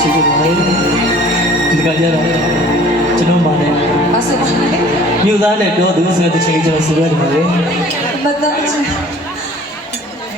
ချစ်လို့ပါဒီကကြတော့ကျွန်တော်မှလည်း ဘာဆိုပါလဲ မြို့သားနဲ့ပြောသူဆိုတဲ့ချိန်ကျွန်တော်ဆိုရတယ်ပါလေ မတော်ချ